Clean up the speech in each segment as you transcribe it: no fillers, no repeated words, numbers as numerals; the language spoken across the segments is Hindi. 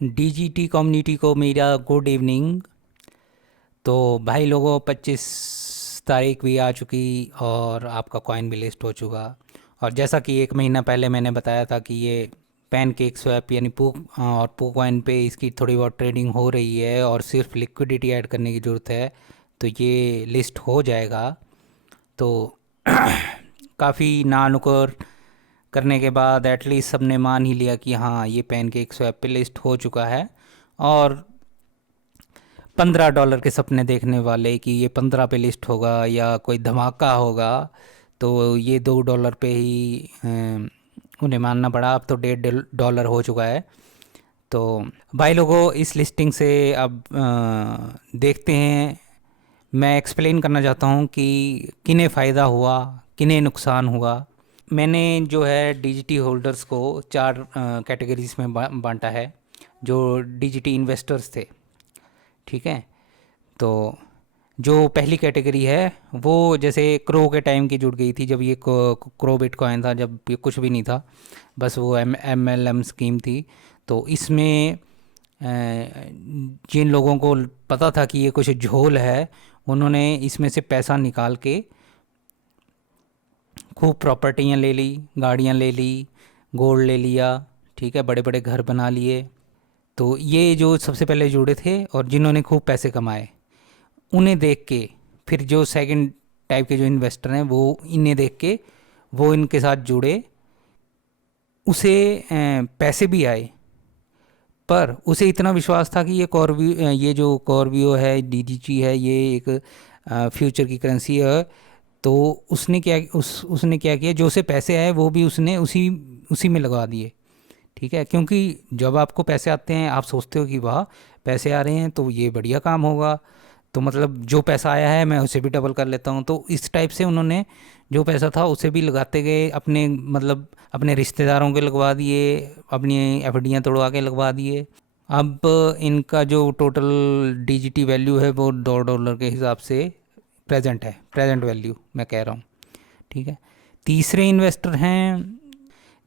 डीजीटी कम्युनिटी को मेरा गुड इवनिंग। तो भाई लोगों, 25 तारीख भी आ चुकी और आपका कॉइन भी लिस्ट हो चुका। और जैसा कि एक महीना पहले मैंने बताया था कि ये पैनकेक स्वैप यानी पू और पू कॉइन पे इसकी थोड़ी बहुत ट्रेडिंग हो रही है और सिर्फ लिक्विडिटी ऐड करने की ज़रूरत है, तो ये लिस्ट हो जाएगा। तो काफ़ी नानुकर करने के बाद एटलीस्ट सबने मान ही लिया कि हाँ, ये पैनकेक स्वैप पे लिस्ट हो चुका है। और $15 के सपने देखने वाले कि ये 15 पे लिस्ट होगा या कोई धमाका होगा, तो ये $2 पे ही उन्हें मानना पड़ा। अब तो $1.5 हो चुका है। तो भाई लोगों, इस लिस्टिंग से अब देखते हैं। मैं एक्सप्लेन करना चाहता हूँ कि किन्हें फ़ायदा हुआ, किन्हें नुकसान हुआ। मैंने जो है डीजीटी होल्डर्स को 4 कैटेगरीज में बांटा है, जो डीजीटी इन्वेस्टर्स थे। ठीक है। तो जो पहली कैटेगरी है वो जैसे क्रो के टाइम की जुड़ गई थी, जब ये क्रो बिटकॉइन था, जब ये कुछ भी नहीं था, बस वो MLM स्कीम थी। तो इसमें जिन लोगों को पता था कि ये कुछ झोल है, उन्होंने इसमें से पैसा निकाल के खूब प्रॉपर्टियाँ ले ली, गाड़ियाँ ले ली, गोल्ड ले लिया। ठीक है, बड़े बड़े घर बना लिए। तो ये जो सबसे पहले जुड़े थे और जिन्होंने खूब पैसे कमाए, उन्हें देख के फिर जो सेकंड टाइप के जो इन्वेस्टर हैं वो इन्हें देख के वो इनके साथ जुड़े। उसे पैसे भी आए, पर उसे इतना विश्वास था कि ये जो कॉर्बियो है, डीजीटी है, ये एक फ्यूचर की करेंसी है। तो उसने क्या किया, जो उसे पैसे आए वो भी उसने उसी उसी में लगा दिए। ठीक है, क्योंकि जब आपको पैसे आते हैं आप सोचते हो कि वाह, पैसे आ रहे हैं तो ये बढ़िया काम होगा, तो मतलब जो पैसा आया है मैं उसे भी डबल कर लेता हूँ। तो इस टाइप से उन्होंने जो पैसा था उसे भी लगाते गए, अपने मतलब अपने रिश्तेदारों के लगवा दिए, अपनी एफडियाँ तोड़वा के लगवा दिए। अब इनका जो टोटल डीजीटी वैल्यू है वो $2 के हिसाब से प्रेजेंट है, प्रेजेंट वैल्यू मैं कह रहा हूँ। ठीक है। तीसरे इन्वेस्टर हैं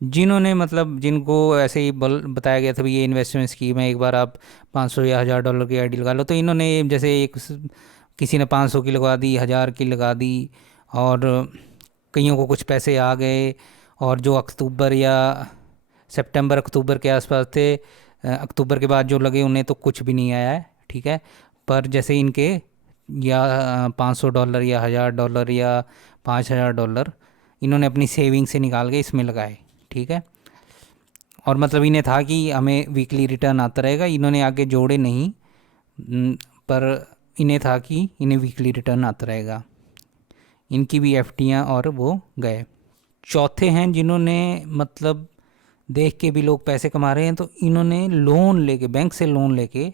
जिन्होंने मतलब जिनको ऐसे ही बताया गया था भी ये इन्वेस्टमेंट स्कीम है, एक बार आप 500 या $1000 की आईडी लगा लो। तो इन्होंने जैसे किसी ने 500 की लगवा दी, 1000 की लगा दी, और कईयों को कुछ पैसे आ गए। और जो अक्टूबर या सितंबर अक्टूबर के आसपास थे, अक्टूबर के बाद जो लगे उन्हें तो कुछ भी नहीं आया है। ठीक है। पर जैसे इनके या $500 या $1000 या $5000 इन्होंने अपनी सेविंग से निकाल के इसमें लगाए। ठीक है। और मतलब इन्हें था कि हमें वीकली रिटर्न आता रहेगा, इन्होंने आगे जोड़े नहीं, पर इन्हें था कि इन्हें वीकली रिटर्न आता रहेगा। इनकी भी एफडियाँ और वो गए। चौथे हैं जिन्होंने मतलब देख के भी लोग पैसे कमा रहे हैं, तो इन्होंने लोन लेके, बैंक से लोन लेके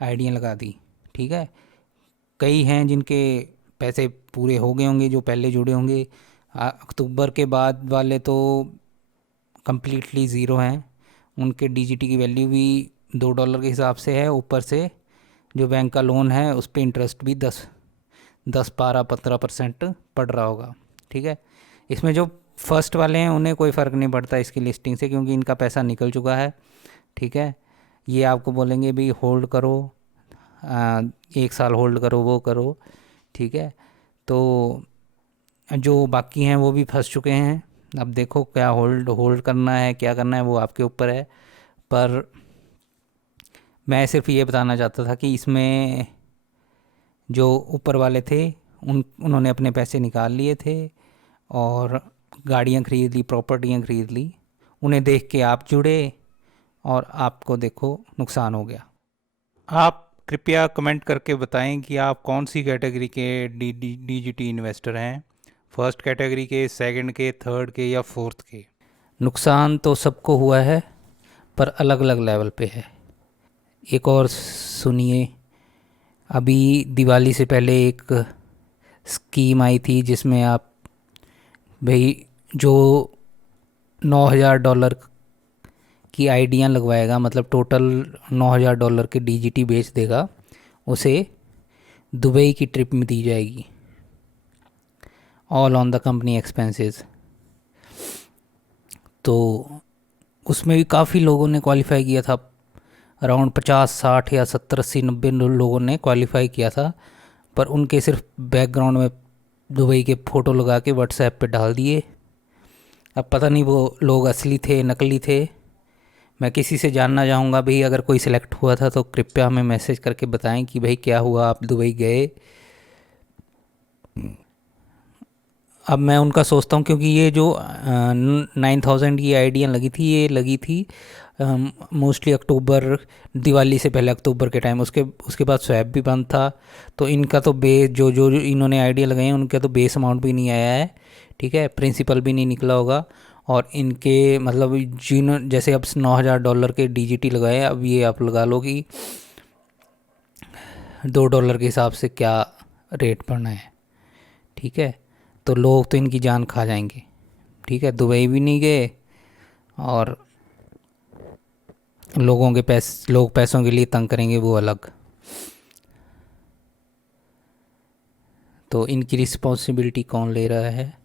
आईडियाँ लगा दी। ठीक है। कई हैं जिनके पैसे पूरे हो गए होंगे, जो पहले जुड़े होंगे। अक्टूबर के बाद वाले तो कम्प्लीटली ज़ीरो हैं, उनके डीजीटी की वैल्यू भी $2 के हिसाब से है। ऊपर से जो बैंक का लोन है उस पर इंटरेस्ट भी 10, 12, 15% पड़ रहा होगा। ठीक है। इसमें जो फर्स्ट वाले हैं उन्हें कोई फ़र्क नहीं पड़ता इसकी लिस्टिंग से, क्योंकि इनका पैसा निकल चुका है। ठीक है। ये आपको बोलेंगे भी होल्ड करो, 1 साल होल्ड करो, वो करो। ठीक है। तो जो बाकी हैं वो भी फंस चुके हैं। अब देखो क्या होल्ड होल्ड करना है, क्या करना है, वो आपके ऊपर है। पर मैं सिर्फ ये बताना चाहता था कि इसमें जो ऊपर वाले थे उन्होंने अपने पैसे निकाल लिए थे और गाड़ियाँ खरीद ली, प्रॉपर्टियाँ खरीद ली। उन्हें देख के आप जुड़े और आपको देखो नुकसान हो गया। आप कृपया कमेंट करके बताएं कि आप कौन सी कैटेगरी के डीजीटी इन्वेस्टर हैं, फर्स्ट कैटेगरी के, सेकंड के, थर्ड के या फोर्थ के। नुकसान तो सबको हुआ है, पर अलग अलग लेवल पे है। एक और सुनिए, अभी दिवाली से पहले एक स्कीम आई थी जिसमें आप भाई जो $9000 की आईडियाँ लगवाएगा, मतलब टोटल $9000 के डीजीटी बेच देगा, उसे दुबई की ट्रिप में दी जाएगी, all on the company expenses. तो उसमें भी काफ़ी लोगों ने क्वालिफाई किया था, अराउंड 50 60 या 70 80 90 लोगों ने क्वालिफाई किया था, पर उनके सिर्फ बैकग्राउंड में दुबई के फ़ोटो लगा के व्हाट्सएप पे डाल दिए। अब पता नहीं वो लोग असली थे नकली थे। मैं किसी से जानना चाहूँगा भाई, अगर कोई सिलेक्ट हुआ था तो कृपया हमें मैसेज करके बताएं कि भाई क्या हुआ, आप दुबई गए। अब मैं उनका सोचता हूँ, क्योंकि ये जो 9,000 की आइडिया लगी थी, ये लगी थी मोस्टली अक्टूबर, दिवाली से पहले अक्टूबर के टाइम। उसके उसके बाद स्वैप भी बंद था। तो इनका तो बेस जो इन्होंने आइडिया लगाए हैं उनका तो बेस अमाउंट भी नहीं आया है, ठीक है, प्रिंसिपल भी नहीं निकला होगा। और इनके मतलब जिन जैसे अब $9,000 के डीजीटी लगाए, अब ये आप लगा लो कि $2 के हिसाब से क्या रेट पड़ना है, ठीक है। तो लोग तो इनकी जान खा जाएंगे, ठीक है, दुबई भी नहीं गए और लोग पैसों के लिए तंग करेंगे वो अलग। तो इनकी रिस्पॉन्सिबिलिटी कौन ले रहा है?